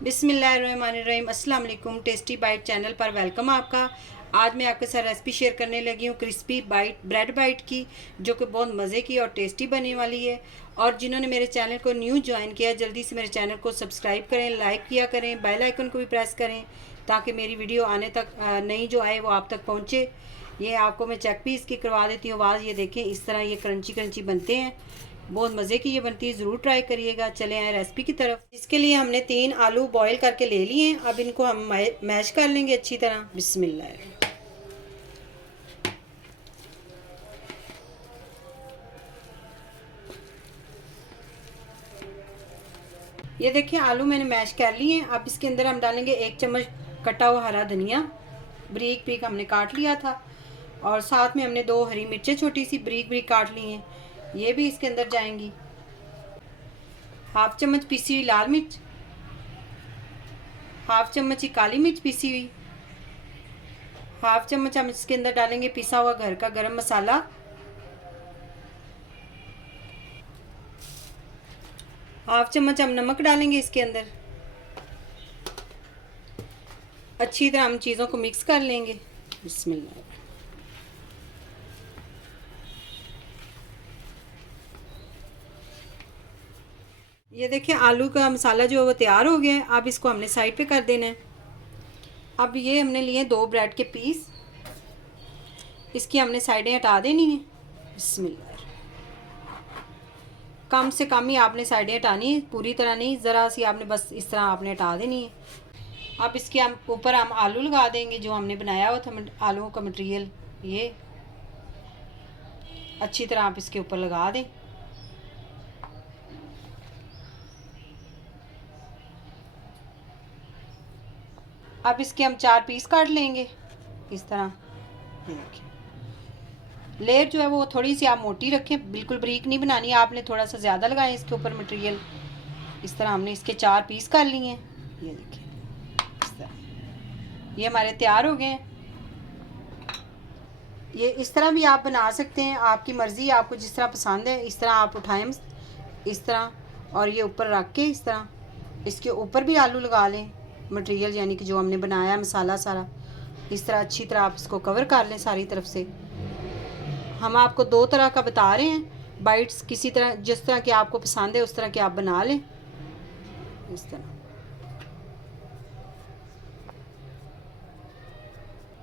बिस्मिल्लाहिर्रहमानिर्रहीम। अस्सलाम वालेकुम। टेस्टी बाइट चैनल पर वेलकम आपका। आज मैं आपके साथ रेसिपी शेयर करने लगी हूँ क्रिस्पी बाइट ब्रेड बाइट की, जो कि बहुत मज़े की और टेस्टी बनने वाली है। और जिन्होंने मेरे चैनल को न्यू ज्वाइन किया, जल्दी से मेरे चैनल को सब्सक्राइब करें, लाइक किया करें, बेल आइकन को भी प्रेस करें ताकि मेरी वीडियो आने तक नई जो आए वो आप तक पहुँचे। ये आपको मैं चेक भी इसकी करवा देती हूँ आवाज़। ये देखें, इस तरह ये क्रंची क्रंची बनते हैं, बहुत मज़े की ये बनती है, ज़रूर ट्राई करिएगा। चले आए रेसिपी की तरफ। इसके लिए हमने 3 आलू बॉईल करके ले लिए हैं। अब इनको हम मैश कर लेंगे अच्छी तरह। बिस्मिल्लाह। ये देखिए, आलू मैंने मैश कर लिए हैं। अब इसके अंदर हम डालेंगे 1 चम्मच कटा हुआ हरा धनिया, बारीक बारीक हमने काट लिया था। और साथ में हमने 2 हरी मिर्चें छोटी सी बारीक बारीक काट ली हैं, ये भी इसके अंदर जाएंगी। 1/2 चम्मच पीसी हुई लाल मिर्च, 1/2 चम्मच ही काली मिर्च पीसी हुई, 1/2 चम्मच हम इसके अंदर डालेंगे पिसा हुआ घर का गरम मसाला, 1/2 चम्मच हम नमक डालेंगे इसके अंदर। अच्छी तरह हम चीज़ों को मिक्स कर लेंगे। बिस्मिल्लाह। ये देखिए, आलू का मसाला जो है वो तैयार हो गया है। अब इसको हमने साइड पे कर देना है। अब ये हमने लिए 2 ब्रेड के पीस, इसकी हमने साइडें हटा देनी है। बिस्मिल्लाह। कम से कम ही आपने साइडें हटानी है, पूरी तरह नहीं, ज़रा सी आपने बस इस तरह आपने हटा देनी है। अब इसके हम ऊपर हम आलू लगा देंगे जो हमने बनाया हुआ था, आलूओं का मटेरियल। ये अच्छी तरह आप इसके ऊपर लगा दें। अब इसके हम 4 पीस काट लेंगे इस तरह। देखिए, लेयर जो है वो थोड़ी सी आप मोटी रखें, बिल्कुल बारीक नहीं बनानी, आपने थोड़ा सा ज़्यादा लगाएं इसके ऊपर मटेरियल। इस तरह हमने इसके 4 पीस कर लिए हैं। ये देखिए, इस तरह ये हमारे तैयार हो गए हैं। ये इस तरह भी आप बना सकते हैं, आपकी मर्ज़ी, आपको जिस तरह पसंद है इस तरह आप उठाएं इस तरह। और ये ऊपर रख के इस तरह इसके ऊपर भी आलू लगा लें मटेरियल, यानी कि जो हमने बनाया मसाला सारा। इस तरह अच्छी तरह आप इसको कवर कर लें सारी तरफ से। हम आपको 2 तरह का बता रहे हैं बाइट्स, किसी तरह जिस तरह की आपको पसंद है उस तरह के आप बना लें इस तरह।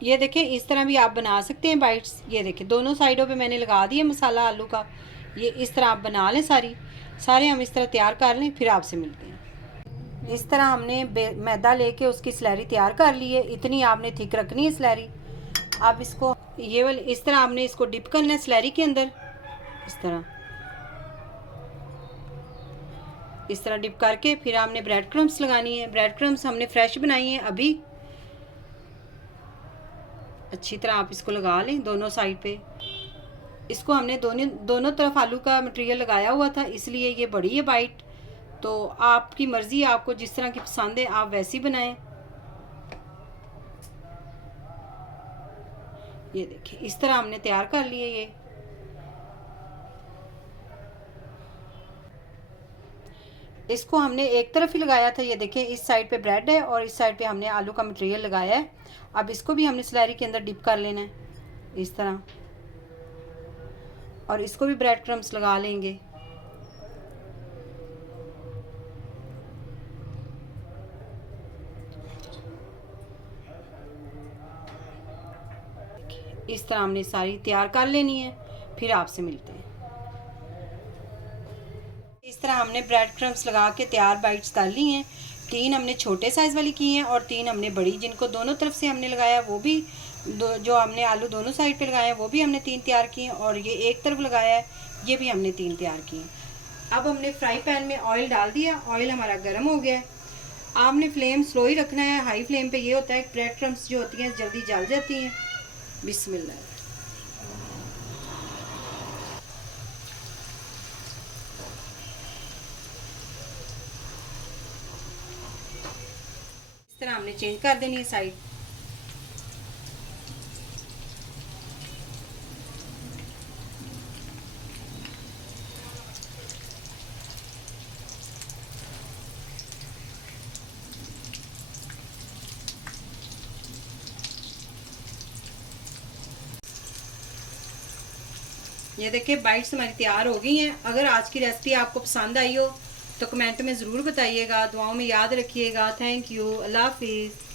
ये देखें, इस तरह भी आप बना सकते हैं बाइट्स। ये देखें, दोनों साइडों पे मैंने लगा दिया मसाला आलू का। ये इस तरह आप बना लें सारे हम इस तरह तैयार कर लें, फिर आपसे मिलते हैं। इस तरह हमने मैदा लेके उसकी स्लैरी तैयार कर ली है। इतनी आपने थिक रखनी है स्लैरी। अब इसको ये वाली इस तरह आपने इसको डिप करना है स्लैरी के अंदर। इस तरह डिप करके फिर हमने ब्रेड क्रम्स लगानी है। ब्रेड क्रम्स हमने फ्रेश बनाई है अभी। अच्छी तरह आप इसको लगा लें दोनों साइड पे। इसको हमने दोनों तरफ आलू का मटेरियल लगाया हुआ था, इसलिए ये बड़ी है बाइट। तो आपकी मर्ज़ी, आपको जिस तरह की पसंद है आप वैसी बनाएं। ये देखिए, इस तरह हमने तैयार कर लिए। ये इसको हमने एक तरफ ही लगाया था। ये देखें, इस साइड पे ब्रेड है और इस साइड पे हमने आलू का मटेरियल लगाया है। अब इसको भी हमने स्लैरी के अंदर डिप कर लेना है इस तरह, और इसको भी ब्रेड क्रम्स लगा लेंगे। इस तरह हमने सारी तैयार कर लेनी है, फिर आपसे मिलते हैं। इस तरह हमने ब्रेड क्रम्स लगा के तैयार बाइट्स कर ली हैं। 3 हमने छोटे साइज़ वाली की हैं और 3 हमने बड़ी, जिनको दोनों तरफ से हमने लगाया वो भी जो हमने आलू दोनों साइड पे लगाए हैं वो भी हमने 3 तैयार किए हैं, और ये एक तरफ लगाया है ये भी हमने 3 तैयार किए हैं। अब हमने फ्राई पैन में ऑयल डाल दिया, ऑयल हमारा गर्म हो गया है। आपने फ्लेम स्लो ही रखना है, हाई फ्लेम पे ये होता है ब्रेड क्रम्स जो होती हैं जल्दी जल जाती हैं। बिस्मिल्लाह। इस तरह हमने चेंज कर देनी है साइड। ये देखिए बाइट्स हमारी तैयार हो गई हैं। अगर आज की रेसिपी आपको पसंद आई हो तो कमेंट में ज़रूर बताइएगा। दुआओं में याद रखिएगा। Thank you. अल्लाह हाफिज़।